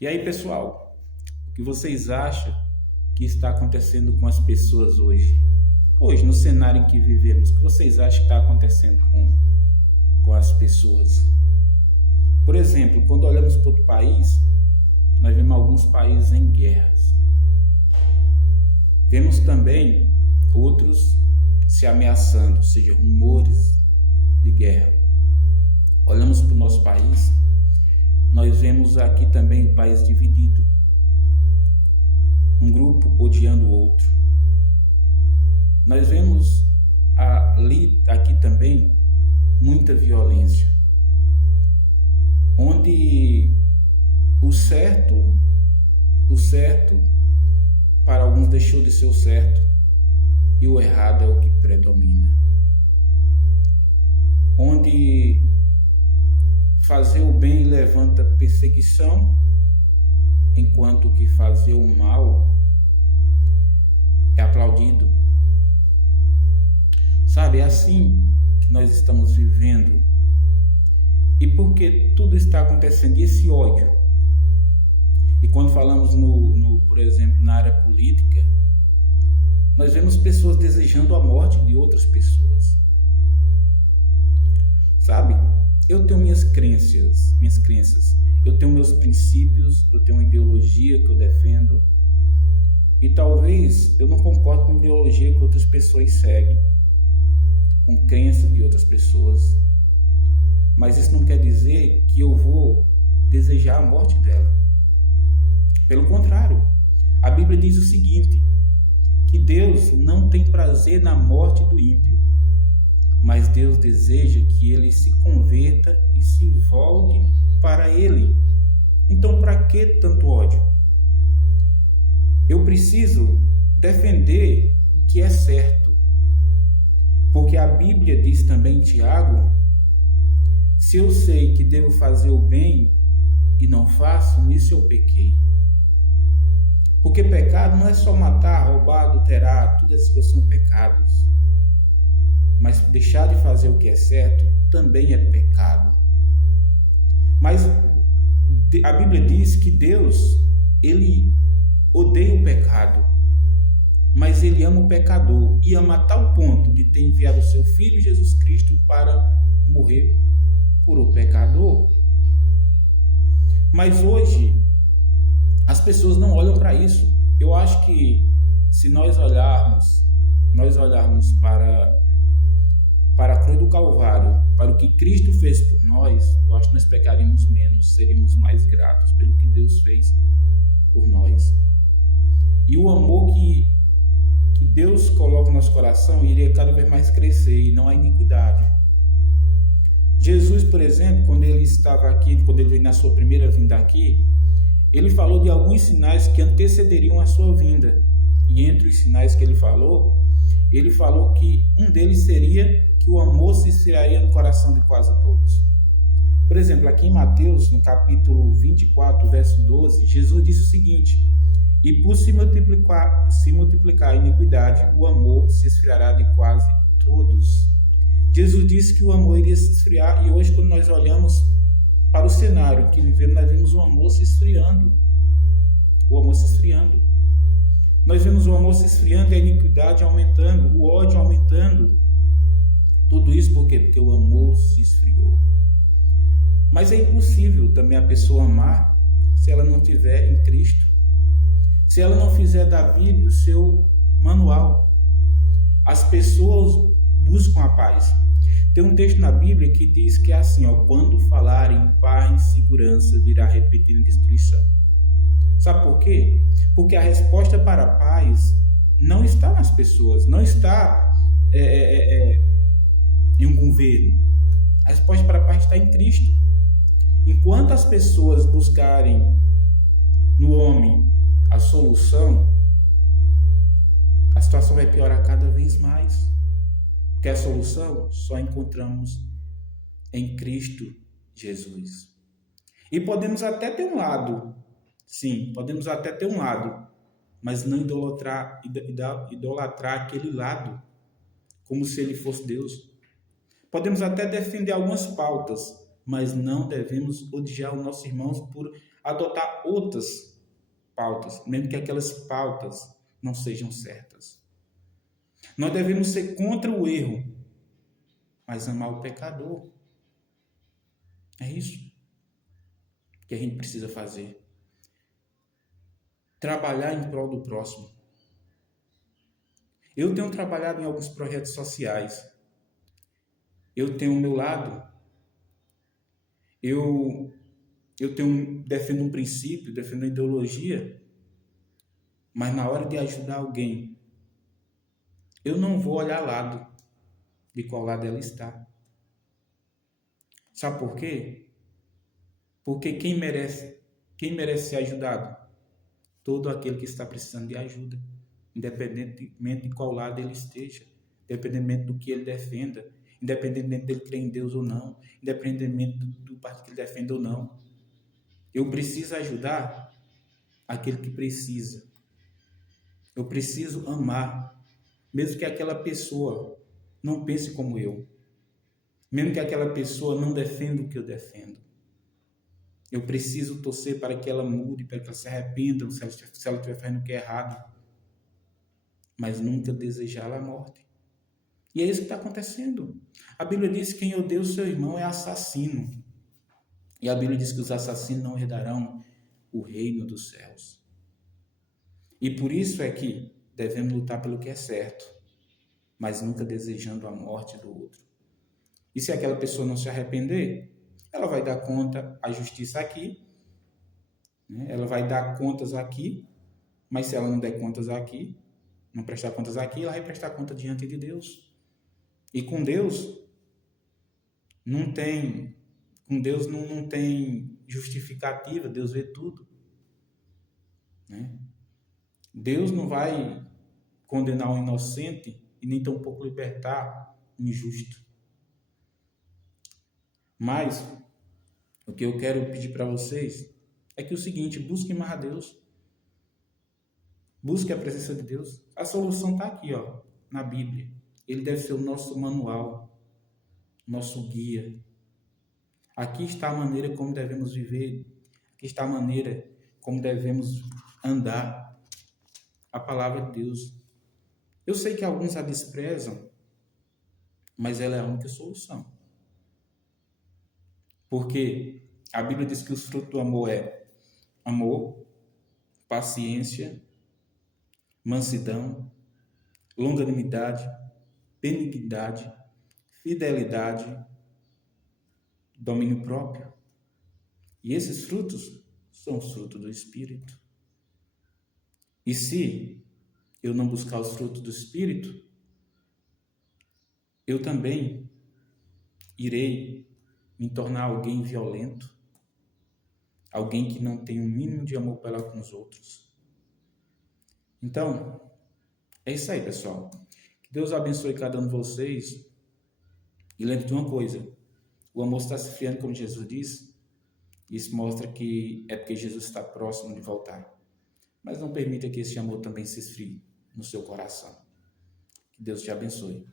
E aí, pessoal, o que vocês acham que está acontecendo com as pessoas hoje? Hoje, no cenário em que vivemos, o que vocês acham que está acontecendo com as pessoas? Por exemplo, quando olhamos para outro país, nós vemos alguns países em guerras. Vemos também outros se ameaçando, ou seja, rumores de guerra. Olhamos para o nosso país, nós vemos aqui também o país dividido. Um grupo odiando o outro. Nós vemos aqui também muita violência, onde o certo para alguns deixou de ser o certo e o errado é o que predomina. Onde fazer o bem levanta perseguição, enquanto que fazer o mal é aplaudido. Sabe, é assim que nós estamos vivendo. E por que tudo está acontecendo? E esse ódio? E quando falamos por exemplo, na área política, nós vemos pessoas desejando a morte de outras pessoas. Sabe, eu tenho minhas crenças, eu tenho meus princípios, eu tenho uma ideologia que eu defendo. E talvez eu não concorde com a ideologia que outras pessoas seguem, com crença de outras pessoas. Mas isso não quer dizer que eu vou desejar a morte dela. Pelo contrário, a Bíblia diz o seguinte, que Deus não tem prazer na morte do ímpio, mas Deus deseja que ele se converta e se volte para ele. Então, para que tanto ódio? Eu preciso defender o que é certo, porque a Bíblia diz também em Tiago, se eu sei que devo fazer o bem e não faço, nisso eu pequei. Porque pecado não é só matar, roubar, adulterar, todas essas coisas são pecados. Mas deixar de fazer o que é certo também é pecado. Mas a Bíblia diz que Deus, ele odeia o pecado, mas ele ama o pecador e ama a tal ponto de ter enviado o seu Filho Jesus Cristo para morrer por o pecador. Mas hoje as pessoas não olham para isso. Eu acho que se nós olharmos para a cruz do Calvário, para o que Cristo fez por nós, eu acho que nós pecaríamos menos, seríamos mais gratos pelo que Deus fez por nós. E o amor que Deus coloca no nosso coração iria cada vez mais crescer, e não a iniquidade. Jesus, por exemplo, quando ele estava aqui, quando ele veio na sua primeira vinda aqui, ele falou de alguns sinais que antecederiam a sua vinda. E entre os sinais que ele falou que um deles seria que o amor se esfriaria no coração de quase todos. Por exemplo, aqui em Mateus, no capítulo 24, verso 12, Jesus disse o seguinte, e por se multiplicar a iniquidade, o amor se esfriará de quase todos. Jesus disse que o amor iria se esfriar, e hoje quando nós olhamos para o cenário que vivemos, nós vemos o amor se esfriando. O amor se esfriando. Nós vemos o amor se esfriando e a iniquidade aumentando, o ódio aumentando. Tudo isso por quê? Porque o amor se esfriou. Mas é impossível também a pessoa amar se ela não tiver em Cristo. Se ela não fizer da Bíblia o seu manual. As pessoas buscam a paz. Tem um texto na Bíblia que diz que é assim, quando falarem em paz e segurança, virá repetindo destruição. Sabe por quê? Porque a resposta para a paz não está nas pessoas, não está em um governo. A resposta para a paz está em Cristo. Enquanto as pessoas buscarem no homem a solução, a situação vai piorar cada vez mais. Que a solução só encontramos em Cristo Jesus. E podemos até ter um lado, sim, podemos até ter um lado, mas não idolatrar aquele lado, como se ele fosse Deus. Podemos até defender algumas pautas, mas não devemos odiar os nossos irmãos por adotar outras pautas, mesmo que aquelas pautas não sejam certas. Nós devemos ser contra o erro, mas amar o pecador. É isso que a gente precisa fazer. Trabalhar em prol do próximo. Eu tenho trabalhado em alguns projetos sociais. Eu tenho o meu lado. Eu defendo um princípio, defendo uma ideologia, mas na hora de ajudar alguém, eu não vou olhar lado, de qual lado ela está. Sabe por quê? Porque quem merece ser ajudado? Todo aquele que está precisando de ajuda, independentemente de qual lado ele esteja, independentemente do que ele defenda, independentemente dele crer em Deus ou não, independentemente do partido que ele defenda ou não. Eu preciso ajudar aquele que precisa. Eu preciso amar, mesmo que aquela pessoa não pense como eu, mesmo que aquela pessoa não defenda o que eu defendo. Eu preciso torcer para que ela mude, para que ela se arrependa se ela estiver fazendo o que é errado, mas nunca desejá-la a morte. E é isso que está acontecendo. A Bíblia diz que quem odeia o seu irmão é assassino. E a Bíblia diz que os assassinos não herdarão o reino dos céus. E por isso é que devemos lutar pelo que é certo, mas nunca desejando a morte do outro. E se aquela pessoa não se arrepender, ela vai dar conta à justiça aqui, né? Ela vai dar contas aqui, mas se ela não der contas aqui, não prestar contas aqui, ela vai prestar conta diante de Deus. E com Deus não tem justificativa, Deus vê tudo, né? Deus não vai condenar o inocente e nem tampouco libertar o injusto. Mas o que eu quero pedir para vocês é que o seguinte: busquem mais a Deus. Busque a presença de Deus. A solução está aqui, ó, na Bíblia. Ele deve ser o nosso manual, nosso guia. Aqui está a maneira como devemos viver. Aqui está a maneira como devemos andar. A palavra de Deus. Eu sei que alguns a desprezam, mas ela é a única solução. Porque a Bíblia diz que os frutos do amor é amor, paciência, mansidão, longanimidade, benignidade, fidelidade, domínio próprio. E esses frutos são os frutos do Espírito. E se eu não buscar os frutos do Espírito, eu também irei me tornar alguém violento, alguém que não tem um mínimo de amor para com os outros. Então, é isso aí, pessoal. Que Deus abençoe cada um de vocês. E lembre de uma coisa: o amor está se esfriando, como Jesus disse. Isso mostra que é porque Jesus está próximo de voltar. Mas não permita que esse amor também se esfrie no seu coração. Que Deus te abençoe.